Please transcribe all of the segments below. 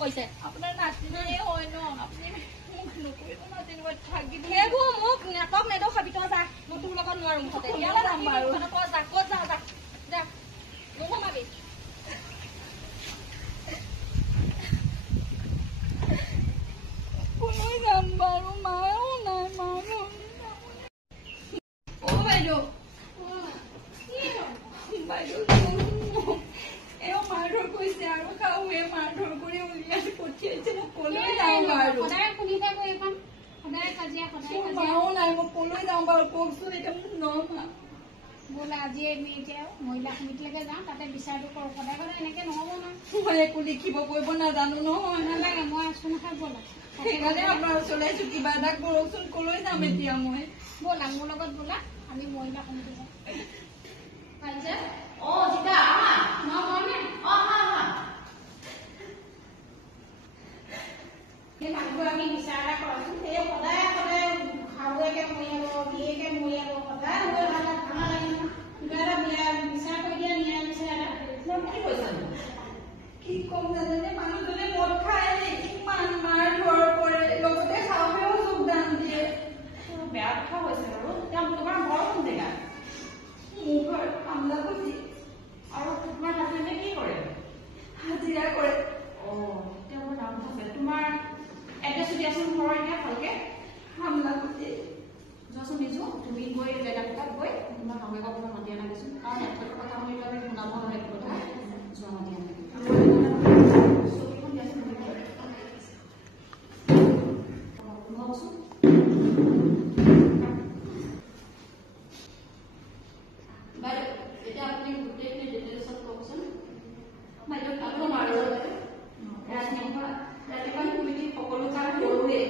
কৈছে আপোনাৰ নাতিনীয়ে হয় ন আপুনি মোক নকৰিব না তেনেকুৱা থাকি সেইবোৰ মোক নাটক নেদেখাবি তই যা মই তোৰ লগত নোৱাৰো মুঠতে ইয়ালৈ যাম বাৰু তই যা ক'ত যাওঁ যা যা নোসোমাবি কলৈ যাম বাৰু মায়েও নাই মায়েও অ বাইদেউ বাইদেউ এওঁ মাৰধৰ কৰিছে আৰু শাহুৱে মাৰধৰ কৰি উলিয়াই পঠিয়াইছে মোক কলৈ যাওঁ বাৰু সদায় শুনিবা গৈ এখন সদায় কাজিয়া মাও নাই মই কলৈ যাওঁ বাৰু কওকচোন এতিয়া মোক নমা বোলে আজি আমি এতিয়া মহিলা সমিতিলৈকে যাওঁ তাতে বিচাৰটো কৰোঁ সদায় সদায় এনেকে নহ'ব নহয় মই একো লিখিব কৰিব নাজানো নহয় নালাগে মই আছো নহয় ব'লা সেইকাৰণে আপোনাৰ ওচৰলৈ আহিছো কিবা এটা কৰকচোন কলৈ যাম এতিয়া মই ব'লা মোৰ লগত ব'লা আমি মহিলা সমিতি যাওঁ পাৰিছে অ জিতা আহা মই মনে আহা সেই মানুহগৰাকী বিচাৰ এটা কৰাচোন সেই সদায় সদায় শাহুৱেকে মৰিয়াব বিয়েকে মৰিয়াব সদায় গৈ ভাল লাগে কিবা এটা বিচাৰ কৰি দিয়া ন্যায় বিচাৰ এটা কি কৈছানো কি কম জানেনে মানুহজনে মদ খাই ইমান মাৰধৰ কৰে লগতে শাহুৱেও যোগদান দিয়ে বেয়া কথা হৈছে বাৰু তেওঁ তোমাৰ ঘৰ কোন জেগা মোৰ ঘৰ আমলাপতি আৰু তোমাৰ হাজবেণ্ডে কি কৰে হাজিৰা কৰে তেওঁ বৰ ডাঙৰ আছে তোমাৰ এড্ৰেছটো দিয়াচোন ঘৰৰ এতিয়া ভালকে আমলাপতি যোৱাচোন নিজো তুমি গৈ জেগাটোত গৈ তোমাৰ শাহুৱেকক অকণমান মাতি আনাগৈচোন কাৰণ এড্ৰেছৰ কথা শুনিলে আমি শুনাব নহয় একো কথা যোৱা মাতি আনাগৈ চকীখন দিয়াচোন শুনাবচোন বাইদেউ এতিয়া আপুনি গোটেইখিনি ডিটেইলছত কওকচোন বাইদেউ আপোনাৰ ৰাতিপুৱা কমিটি সকলো কাম কৰোৱেই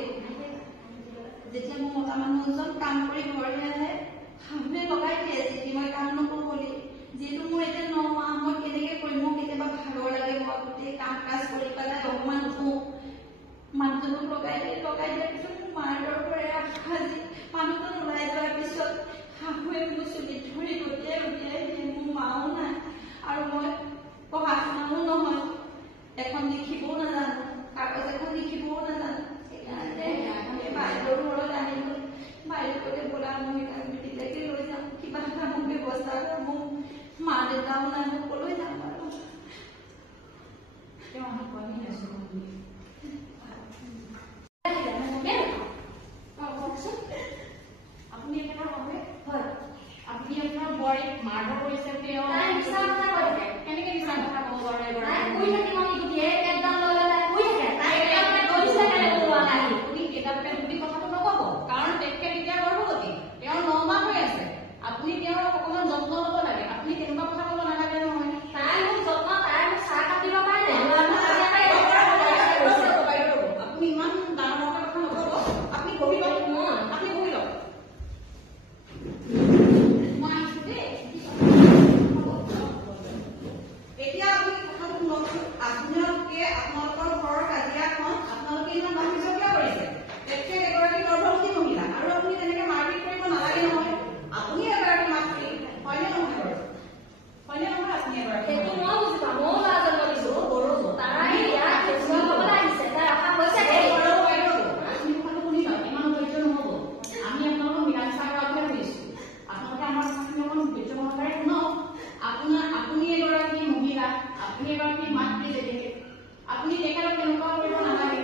যেতিয়া মোৰ মতা মানুহ এজন কাম কৰি ঘৰলৈ আহে শাহুৱে লগাই দিয়ে যেতিয়া মই কাম নকৰোঁ বুলি যিহেতু মোৰ এতিয়া 9 মাহ মই কেনেকৈ কৰিম মোৰ কেতিয়াবা ভাগৰ লাগে মই গোটেই কাম কাজ কৰি পেলাই অকণমান উঠোঁ মানুহজনক লগাই দিয়াৰ পিছত মোৰ মাৰধৰ কৰে আজি মানুহজন ওলাই যোৱাৰ পিছত শাহুৱে মোৰ চুলিত ধৰি উলিয়াই দিয়ে মোৰ মাও নাই আৰু মই পঢ়া শুনাও নহয় এখন লিখিবও নাজানো কাগজ এখন লিখিবও নাজানো সেইকাৰণে বাইদেউৰ ঘৰত আহিলো বাইদেউ ক'লে বোলা মহিলা সমিতিলৈকে লৈ যাম কিবা এটা মোক ব্যৱস্থা মোৰ মা দেউতাও নাই মোক ক'লৈ যাম বাৰু তেওঁ অহা পোৱাহি আছো আপুনি একেটা ভাবে হয় আপুনি আপোনাৰ বোৱাৰীক মাৰধৰ কৰিছে তেওঁ কেনেকে মিছা কথা ক'ব পাৰে আপুনি কেইটালৈকে দুটি কথাটো নক'ব কাৰণ তেখেত এতিয়া গৰ্ভৱতী তেওঁৰ 9 মাহ হৈ আছে আপুনি তেওঁৰ অকণমান যত্ন ল'ব লাগে আপুনি তেনেকুৱা কথা ক'ব নালাগে নহয় তাই মোক যত্ন তাই মোক চাহ কাটিব পাৰে আপুনি ইমান ডাঙৰ ডাঙৰ কথা নক'ব আপুনি বহি লওক আপুনি বহি লওক মই আহিছো দেই এতিয়া আপুনি কথাটো শুনকচোন আপোনালোকে আপোনালোকৰ ঘৰৰ কাজিয়াখন আপোনালোকে ইমান বাহিৰবীয়া কৰিছে তেখেত এগৰাকী গৰ্ভৱতী মহিলা আৰু আপুনি তেনেকে মাৰপিট কৰিব নালাগে নহয় আপুনি এগৰাকী মাতৃ হয়নে নহয় বাৰু হয়নে নহয় আপুনি এগৰাকী সেইটো মই বুজি পাওঁ ময়ো ল'ৰা জন্ম দিছো গৰু তাৰাই ইয়াত কিছুমান ক'বলৈ আহিছে তাই আশা হৈছে আপুনি কথাটো শুনি লওক ইমান ধৈৰ্য নহ'ব আমি আপোনালোকক মীমাংসা কৰাটোহে শুনিছোঁ আপোনালোকে আমাৰ কথাখিনি অকণ ধৈৰ্য সহকাৰে শুনক আপুনি এগৰাকী মহিলা আপুনি এগৰাকী মাতৃ যেনেকে আপুনি তেখেতক তেনেকুৱা কৰিব নালাগে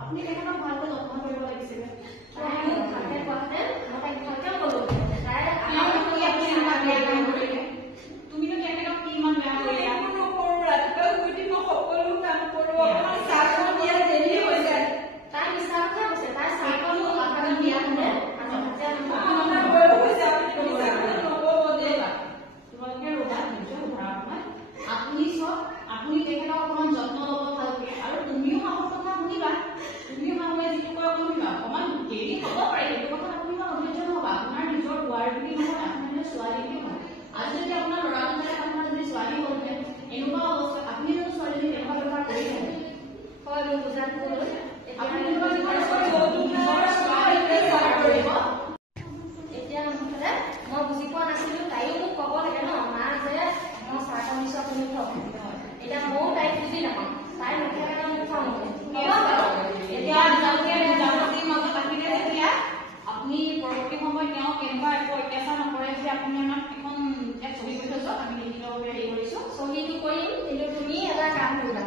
আপুনি তেখেতক ভালকৈ যত্ন কৰিব লাগিছিলে তাই মোক ভালকে কোৱাহেঁতেন মই তাইক ভালকৈ ক'লো তাই তুমিনো তেখেতক কি ইমান বেয়া কৰিলা নকৰোঁ ৰাতিপুৱা শুই উঠি মই সকলো কাম কৰোঁ অকণমান চাহখন দিয়া দেৰি হৈ যায় তাই মিছা কথা কৈছে তাই চাহকণ মোক মাথাত দিয়া হ'লে আমি হাজিৰা আপোনাৰ বয়স হৈছে আপুনি মিছা কথা নক'ব দেই তোমালোকে ৰ'বা ধৈৰ্য ধৰা অকণমান আপুনি চব আপুনি তেখেতক অকণমান যত্ন ল'ব ভালকে আৰু তুমিও শাহুৰ কথা শুনিবা তুমিও শাহুৱে যিটো কয় শুনিবা অকণমান দেৰি হ'ব পাৰে সেইটো কথা আপুনি ইমান অধৈৰ্য নহ'বা আপোনাৰ নিজৰ বোৱাৰ বুলি নহয় আপোনাৰ ছোৱালী বুলি নহয় আজি যদি আপোনাৰ ল'ৰা দুটাই আপোনাৰ যদি ছোৱালী হ'লহেঁতেন এনেকুৱা অৱস্থা আপুনি যদি ছোৱালীজনী তেনেকুৱা ব্যৱহাৰ কৰিলেহেঁতেন হয় মোক বুজাত ক'লো আপুনি এনেকুৱা ব্যৱহাৰ কৰিব এতিয়া মুঠতে মই বুজি পোৱা নাছিলো তাইও মোক ক'ব লাগে ন মা যে মই চাহকণ দিছোঁ আপুনি থওক এতিয়া ময়ো তাইক বুজি নাপাওঁ তাই মুখে কাৰণে মোক কৰিলা